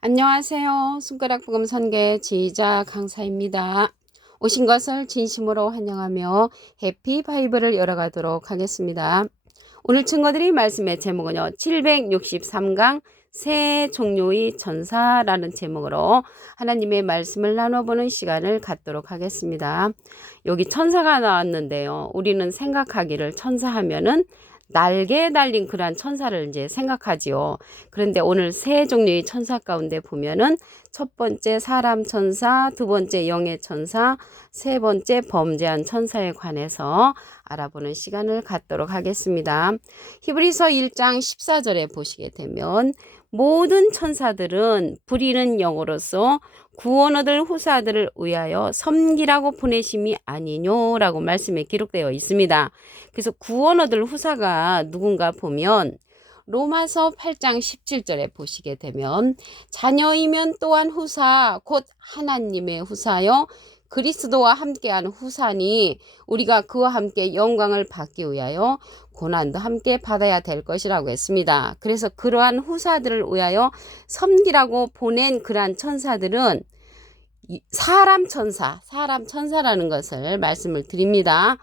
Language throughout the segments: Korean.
안녕하세요. 손가락 복음 선계 지휘자 강사입니다. 오신 것을 진심으로 환영하며 해피 바이블을 열어가도록 하겠습니다. 오늘 증거드릴 말씀의 제목은요. 763강 새 종류의 천사라는 제목으로 하나님의 말씀을 나눠보는 시간을 갖도록 하겠습니다. 여기 천사가 나왔는데요. 우리는 생각하기를 천사하면은 날개에 달린 그러한 천사를 이제 생각하지요. 그런데 오늘 세 종류의 천사 가운데 보면은 첫 번째 사람 천사, 두 번째 영의 천사, 세 번째 범죄한 천사에 관해서 알아보는 시간을 갖도록 하겠습니다. 히브리서 1장 14절에 보시게 되면 모든 천사들은 부리는 영으로서 구원 얻을 후사들을 위하여 섬기라고 보내심이 아니뇨라고 말씀에 기록되어 있습니다. 그래서 구원 얻을 후사가 누군가 보면 로마서 8장 17절에 보시게 되면 자녀이면 또한 후사 곧 하나님의 후사요 그리스도와 함께한 후사니 우리가 그와 함께 영광을 받기 위하여 고난도 함께 받아야 될 것이라고 했습니다. 그래서 그러한 후사들을 위하여 섬기라고 보낸 그러한 천사들은 사람 천사라는 것을 말씀을 드립니다.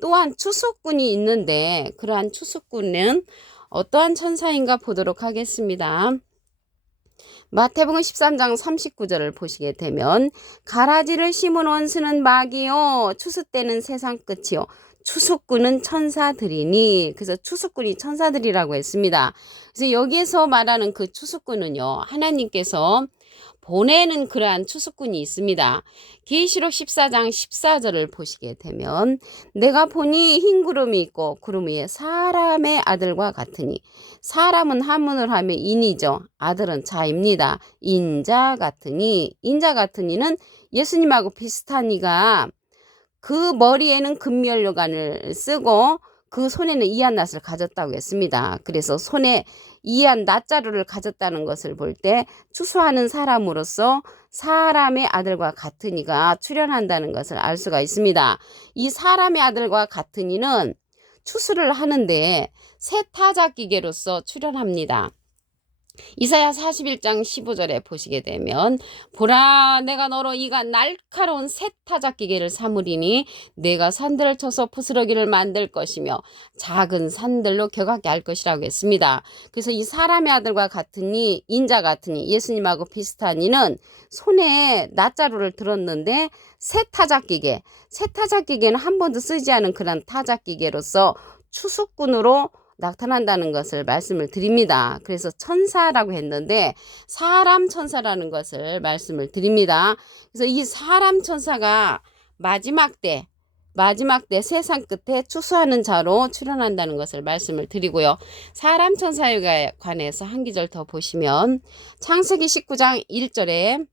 또한 추수꾼이 있는데 그러한 추수꾼은 어떠한 천사인가 보도록 하겠습니다. 마태복음 13장 39절을 보시게 되면 가라지를 심은 원수는 마귀요 추수 때는 세상 끝이요 추수꾼은 천사들이니. 그래서 추수꾼이 천사들이라고 했습니다. 그래서 여기에서 말하는 그 추수꾼은요 하나님께서 보내는 그러한 추수꾼이 있습니다. 계시록 14장 14절을 보시게 되면 내가 보니 흰 구름이 있고 구름 위에 사람의 아들과 같으니. 사람은 한문을 하면 인이죠. 아들은 자입니다. 인자 같으니. 인자 같으니는 예수님하고 비슷한 이가 그 머리에는 금면류관을 쓰고 그 손에는 이한낫을 가졌다고 했습니다. 그래서 손에 이한 낫자루를 가졌다는 것을 볼 때 추수하는 사람으로서 사람의 아들과 같은 이가 출현한다는 것을 알 수가 있습니다. 이 사람의 아들과 같은 이는 추수를 하는데 새 타작기계로서 출현합니다. 이사야 41장 15절에 보시게 되면 보라 내가 너로 이가 날카로운 새 타작기계를 삼으리니 내가 산들을 쳐서 부스러기를 만들 것이며 작은 산들로 격하게 할 것이라고 했습니다. 그래서 이 사람의 아들과 같으니 인자 같으니 예수님하고 비슷한 이는 손에 낫자루를 들었는데 새 타작기계는 한 번도 쓰지 않은 그런 타작기계로서 추수꾼으로 나타난다는 것을 말씀을 드립니다. 그래서 천사라고 했는데 사람 천사라는 것을 말씀을 드립니다. 그래서 이 사람 천사가 마지막 때 세상 끝에 추수하는 자로 출현한다는 것을 말씀을 드리고요. 사람 천사에 관해서 한 기절 더 보시면 창세기 19장 1절에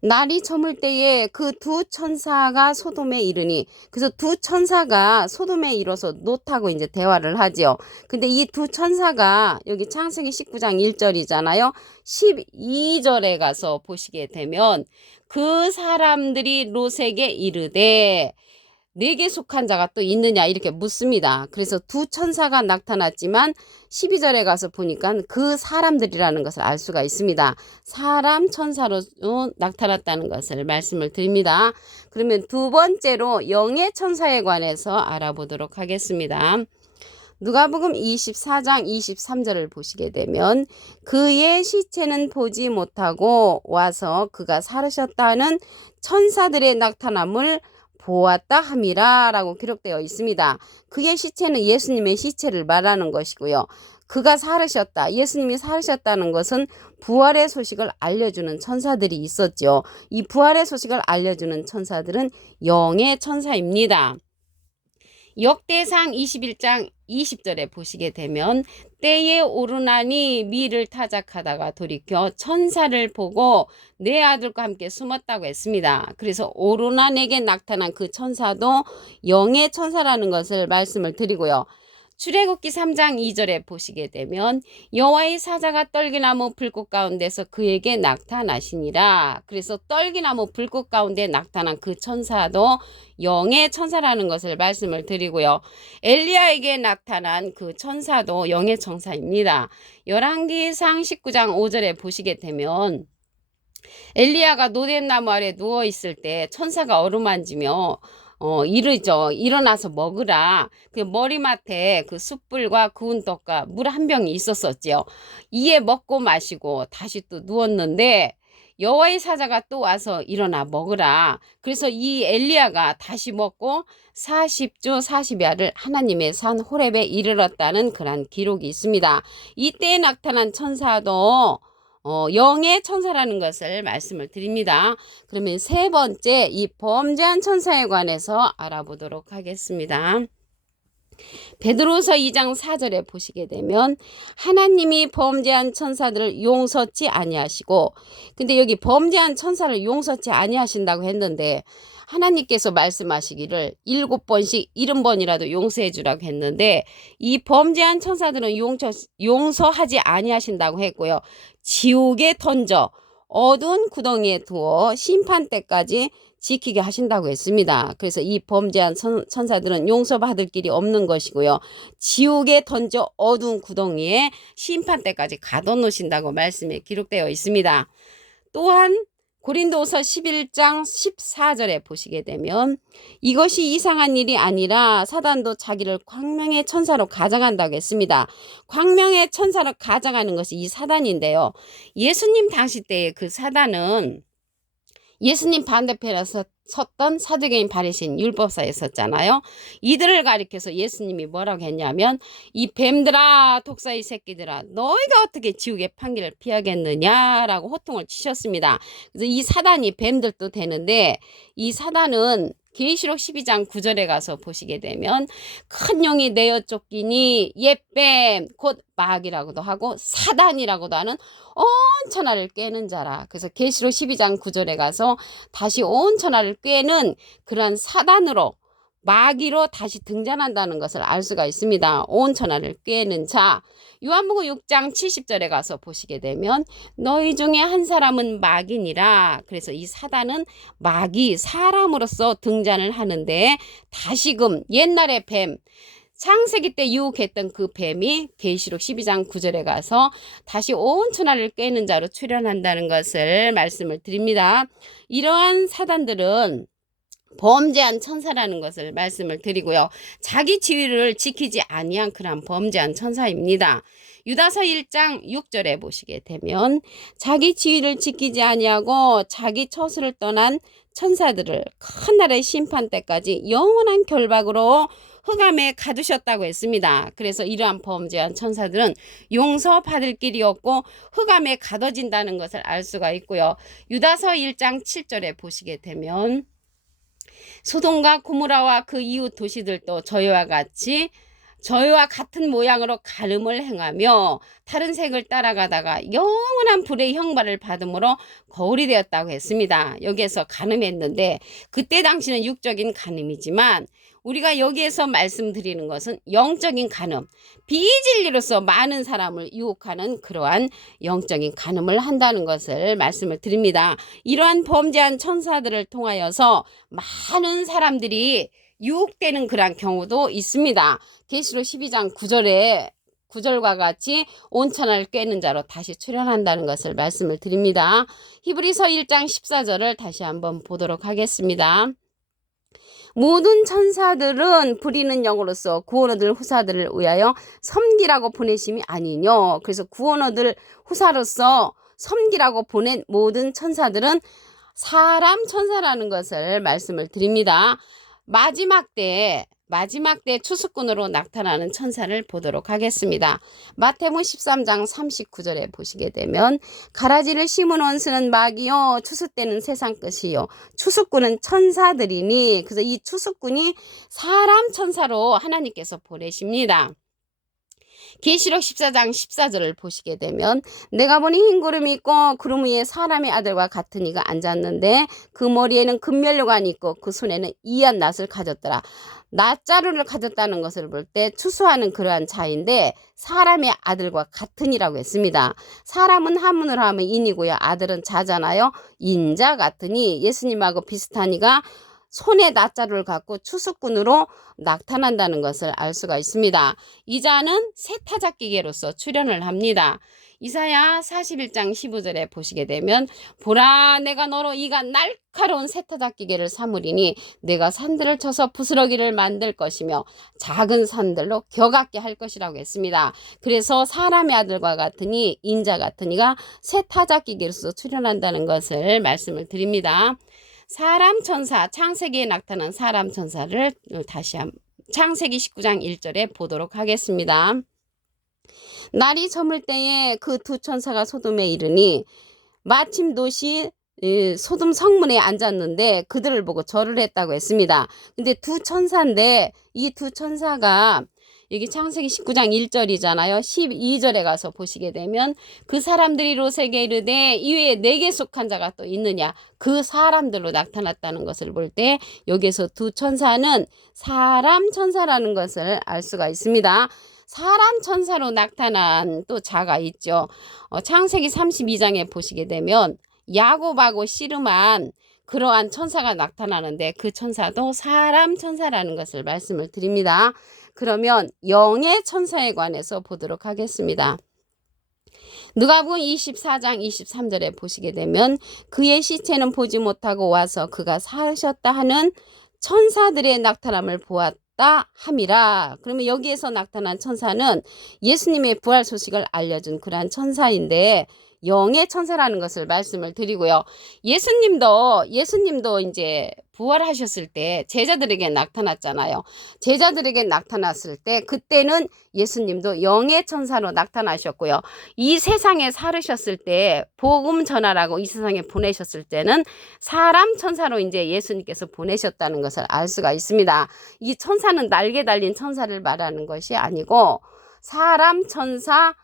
날이 저물 때에 그 두 천사가 소돔에 이르니. 그래서 두 천사가 소돔에 이뤄서 롯하고 이제 대화를 하지요. 근데 이 두 천사가 여기 창세기 19장 1절이잖아요. 12절에 가서 보시게 되면 그 사람들이 롯에게 이르되 내게 속한 자가 또 있느냐 이렇게 묻습니다. 그래서 두 천사가 나타났지만 12절에 가서 보니까 그 사람들이라는 것을 알 수가 있습니다. 사람 천사로 나타났다는 것을 말씀을 드립니다. 그러면 두 번째로 영의 천사에 관해서 알아보도록 하겠습니다. 누가복음 24장 23절을 보시게 되면 그의 시체는 보지 못하고 와서 그가 살으셨다는 천사들의 나타남을 보았다 함이라 라고 기록되어 있습니다. 그의 시체는 예수님의 시체를 말하는 것이고요. 그가 살으셨다. 예수님이 살으셨다는 것은 부활의 소식을 알려주는 천사들이 있었죠. 이 부활의 소식을 알려주는 천사들은 영의 천사입니다. 역대상 21장 20절에 보시게 되면 때에 오르나니 미를 타작하다가 돌이켜 천사를 보고 내 아들과 함께 숨었다고 했습니다. 그래서 오르난에게 나타난 그 천사도 영의 천사라는 것을 말씀을 드리고요. 출애굽기 3장 2절에 보시게 되면 여호와의 사자가 떨기나무 불꽃 가운데서 그에게 나타나시니라. 그래서 떨기나무 불꽃 가운데 나타난 그 천사도 영의 천사라는 것을 말씀을 드리고요. 엘리야에게 나타난 그 천사도 영의 천사입니다. 열왕기상 19장 5절에 보시게 되면 엘리야가 노덴나무 아래 누워 있을 때 천사가 어루만지며 이르죠. 일어나서 먹으라. 그 머리맡에 그 숯불과 구운 떡과 물 한 병이 있었었지요. 이에 먹고 마시고 다시 또 누웠는데 여호와의 사자가 또 와서 일어나 먹으라. 그래서 이 엘리야가 다시 먹고 40주 40야를 하나님의 산 호렙에 이르렀다는 그런 기록이 있습니다. 이때 나타난 천사도 영의 천사라는 것을 말씀을 드립니다. 그러면 세 번째 이 범죄한 천사에 관해서 알아보도록 하겠습니다. 베드로서 2장 4절에 보시게 되면 하나님이 범죄한 천사들을 용서치 아니하시고, 근데 여기 범죄한 천사를 용서치 아니하신다고 했는데 하나님께서 말씀하시기를 7번씩 70번이라도 용서해 주라고 했는데 이 범죄한 천사들은 용서하지 아니하신다고 했고요. 지옥에 던져 어두운 구덩이에 두어 심판 때까지 지키게 하신다고 했습니다. 그래서 이 범죄한 천사들은 용서받을 길이 없는 것이고요. 지옥에 던져 어두운 구덩이에 심판 때까지 가둬놓으신다고 말씀에 기록되어 있습니다. 또한 고린도서 11장 14절에 보시게 되면 이것이 이상한 일이 아니라 사단도 자기를 광명의 천사로 가장한다고 했습니다. 광명의 천사로 가장하는 것이 이 사단인데요. 예수님 당시 때의 그 사단은 예수님 반대편에 섰던 사두개인 바리새인 율법사였었잖아요. 이들을 가리켜서 예수님이 뭐라고 했냐면 이 뱀들아 독사의 새끼들아 너희가 어떻게 지옥의 판결을 피하겠느냐라고 호통을 치셨습니다. 그래서 이 사단이 뱀들도 되는데 이 사단은 계시록 12장 9절에 가서 보시게 되면 큰 용이 내어 쫓기니 옛뱀 곧 마귀라고도 하고 사단이라고도 하는 온 천하를 꿰는 자라. 그래서 계시록 12장 9절에 가서 다시 온 천하를 꿰는 그러한 사단으로 마귀로 다시 등장한다는 것을 알 수가 있습니다. 온 천하를 꿰는 자. 요한복음 6장 70절에 가서 보시게 되면 너희 중에 한 사람은 마귀니라. 그래서 이 사단은 마귀 사람으로서 등장을 하는데 다시금 옛날의 뱀 창세기 때 유혹했던 그 뱀이 계시록 12장 9절에 가서 다시 온 천하를 꿰는 자로 출현한다는 것을 말씀을 드립니다. 이러한 사단들은 범죄한 천사라는 것을 말씀을 드리고요. 자기 지위를 지키지 아니한 그런 범죄한 천사입니다. 유다서 1장 6절에 보시게 되면 자기 지위를 지키지 아니하고 자기 처소를 떠난 천사들을 큰 날의 심판 때까지 영원한 결박으로 흑암에 가두셨다고 했습니다. 그래서 이러한 범죄한 천사들은 용서받을 길이 없고 흑암에 가둬진다는 것을 알 수가 있고요. 유다서 1장 7절에 보시게 되면 소돔과 고모라와 그 이웃 도시들도 저희와 같은 모양으로 가늠을 행하며 다른 색을 따라가다가 영원한 불의 형벌을 받음으로 거울이 되었다고 했습니다. 여기에서 가늠했는데 그때 당시는 육적인 가늠이지만 우리가 여기에서 말씀드리는 것은 영적인 간음, 비진리로서 많은 사람을 유혹하는 그러한 영적인 간음을 한다는 것을 말씀을 드립니다. 이러한 범죄한 천사들을 통하여서 많은 사람들이 유혹되는 그런 경우도 있습니다. 계시록 12장 9절과 같이 온 천하를 꿰는 자로 다시 출현한다는 것을 말씀을 드립니다. 히브리서 1장 14절을 다시 한번 보도록 하겠습니다. 모든 천사들은 부리는 영으로서 구원 얻을 후사들을 위하여 섬기라고 보내심이 아니뇨. 그래서 구원 얻을 후사로서 섬기라고 보낸 모든 천사들은 사람 천사라는 것을 말씀을 드립니다. 마지막 때 추수꾼으로 나타나는 천사를 보도록 하겠습니다. 마태복음 13장 39절에 보시게 되면 가라지를 심은 원수는 마귀요 추수 때는 세상 끝이요 추수꾼은 천사들이니, 그래서 이 추수꾼이 사람 천사로 하나님께서 보내십니다. 계시록 14장 14절을 보시게 되면 내가 보니 흰 구름이 있고 구름 위에 사람의 아들과 같은 이가 앉았는데 그 머리에는 금면류관이 있고 그 손에는 이한 낫을 가졌더라. 낫자루를 가졌다는 것을 볼 때 추수하는 그러한 자인데 사람의 아들과 같은 이라고 했습니다. 사람은 한문으로 하면 인이고요. 아들은 자잖아요. 인자 같으니 예수님하고 비슷한 이가 손에 낫자루를 갖고 추수꾼으로 나타난다는 것을 알 수가 있습니다. 이 자는 세타작기계로서 출현을 합니다. 이사야 41장 15절에 보시게 되면 보라 내가 너로 이가 날카로운 세타작기계를 삼으리니 내가 산들을 쳐서 부스러기를 만들 것이며 작은 산들로 격하게 할 것이라고 했습니다. 그래서 사람의 아들과 같으니 인자 같으니가 세타작기계로서 출현한다는 것을 말씀을 드립니다. 사람 천사, 창세기에 나타난 사람 천사를 다시 창세기 19장 1절에 보도록 하겠습니다. 날이 저물 때에 그 두 천사가 소돔에 이르니 마침 도시 소돔 성문에 앉았는데 그들을 보고 절을 했다고 했습니다. 근데 두 천사인데 이 두 천사가 여기 창세기 19장 1절이잖아요. 12절에 가서 보시게 되면 그 사람들이 롯에게 이르되 이외에 내게 속한 자가 또 있느냐 그 사람들로 나타났다는 것을 볼 때 여기서 두 천사는 사람 천사라는 것을 알 수가 있습니다. 사람 천사로 나타난 또 자가 있죠. 창세기 32장에 보시게 되면 야곱하고 씨름한 그러한 천사가 나타나는데 그 천사도 사람 천사라는 것을 말씀을 드립니다. 그러면 영의 천사에 관해서 보도록 하겠습니다. 누가복음 24장 23절에 보시게 되면 그의 시체는 보지 못하고 와서 그가 사셨다 하는 천사들의 나타남을 보았다 함이라. 그러면 여기에서 나타난 천사는 예수님의 부활 소식을 알려준 그러한 천사인데 영의 천사라는 것을 말씀을 드리고요. 예수님도 이제 부활하셨을 때 제자들에게 나타났잖아요. 제자들에게 나타났을 때 그때는 예수님도 영의 천사로 나타나셨고요. 이 세상에 살으셨을 때 복음 전하라고 이 세상에 보내셨을 때는 사람 천사로 이제 예수님께서 보내셨다는 것을 알 수가 있습니다. 이 천사는 날개 달린 천사를 말하는 것이 아니고 사람 천사,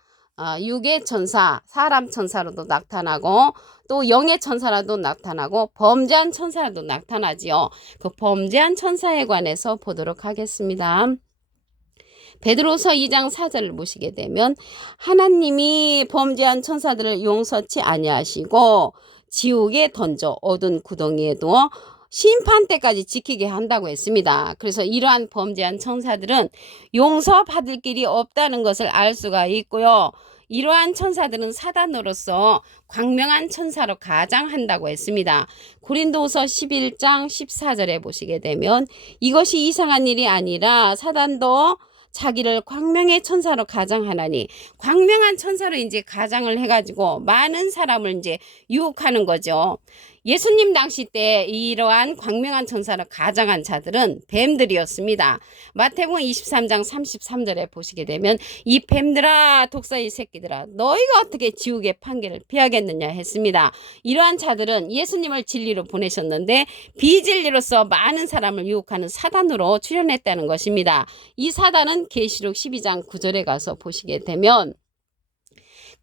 육의 천사, 사람 천사로도 나타나고 또 영의 천사라도 나타나고 범죄한 천사라도 나타나지요. 그 범죄한 천사에 관해서 보도록 하겠습니다. 베드로서 2장 4절을 보시게 되면 하나님이 범죄한 천사들을 용서치 아니하시고 지옥에 던져 어두운 구덩이에 두어 심판 때까지 지키게 한다고 했습니다. 그래서 이러한 범죄한 천사들은 용서받을 길이 없다는 것을 알 수가 있고요. 이러한 천사들은 사단으로서 광명한 천사로 가장한다고 했습니다. 고린도후서 11장 14절에 보시게 되면 이것이 이상한 일이 아니라 사단도 자기를 광명의 천사로 가장하나니 광명한 천사로 이제 가장을 해가지고 많은 사람을 이제 유혹하는 거죠. 예수님 당시 때 이러한 광명한 천사로 가장한 자들은 뱀들이었습니다. 마태복음 23장 33절에 보시게 되면 이 뱀들아 독사의 새끼들아 너희가 어떻게 지옥의 판결을 피하겠느냐 했습니다. 이러한 자들은 예수님을 진리로 보내셨는데 비진리로서 많은 사람을 유혹하는 사단으로 출현했다는 것입니다. 이 사단은 계시록 12장 9절에 가서 보시게 되면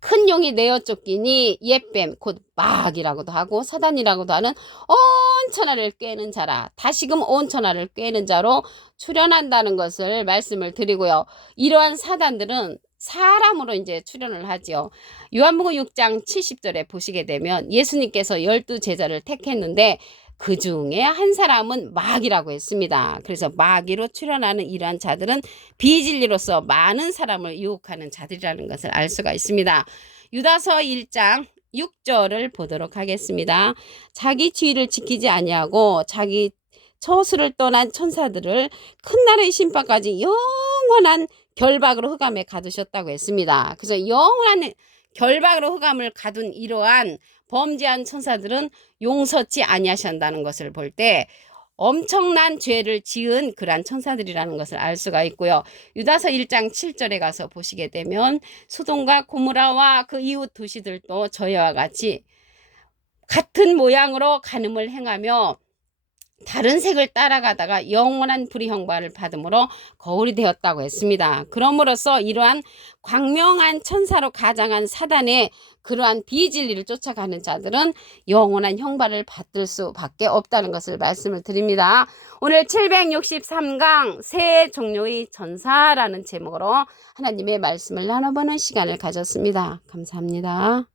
큰 용이 내어 쫓기니 옛뱀 곧 마귀라고도 하고 사단이라고도 하는 온 천하를 꿰는 자라 다시금 온 천하를 꿰는 자로 출현한다는 것을 말씀을 드리고요. 이러한 사단들은 사람으로 이제 출현을 하지요. 요한복음 6장 70절에 보시게 되면 예수님께서 12제자를 택했는데 그 중에 한 사람은 마귀라고 했습니다. 그래서 마귀로 출현하는 이러한 자들은 비진리로서 많은 사람을 유혹하는 자들이라는 것을 알 수가 있습니다. 유다서 1장 6절을 보도록 하겠습니다. 자기 지위를 지키지 아니하고 자기 처수를 떠난 천사들을 큰 날의 심판까지 영원한 결박으로 흑암에 가두셨다고 했습니다. 그래서 영원한 결박으로 흑암을 가둔 이러한 범죄한 천사들은 용서치 아니하신다는 것을 볼 때 엄청난 죄를 지은 그러한 천사들이라는 것을 알 수가 있고요. 유다서 1장 7절에 가서 보시게 되면 소돔과 고모라와 그 이웃 도시들도 저희와 같이 같은 모양으로 간음을 행하며 다른 색을 따라가다가 영원한 불의 형벌을 받음으로 거울이 되었다고 했습니다. 그럼으로써 이러한 광명한 천사로 가장한 사단의 그러한 비진리를 쫓아가는 자들은 영원한 형벌을 받을 수밖에 없다는 것을 말씀을 드립니다. 오늘 763강 새 종류의 전사라는 제목으로 하나님의 말씀을 나눠보는 시간을 가졌습니다. 감사합니다.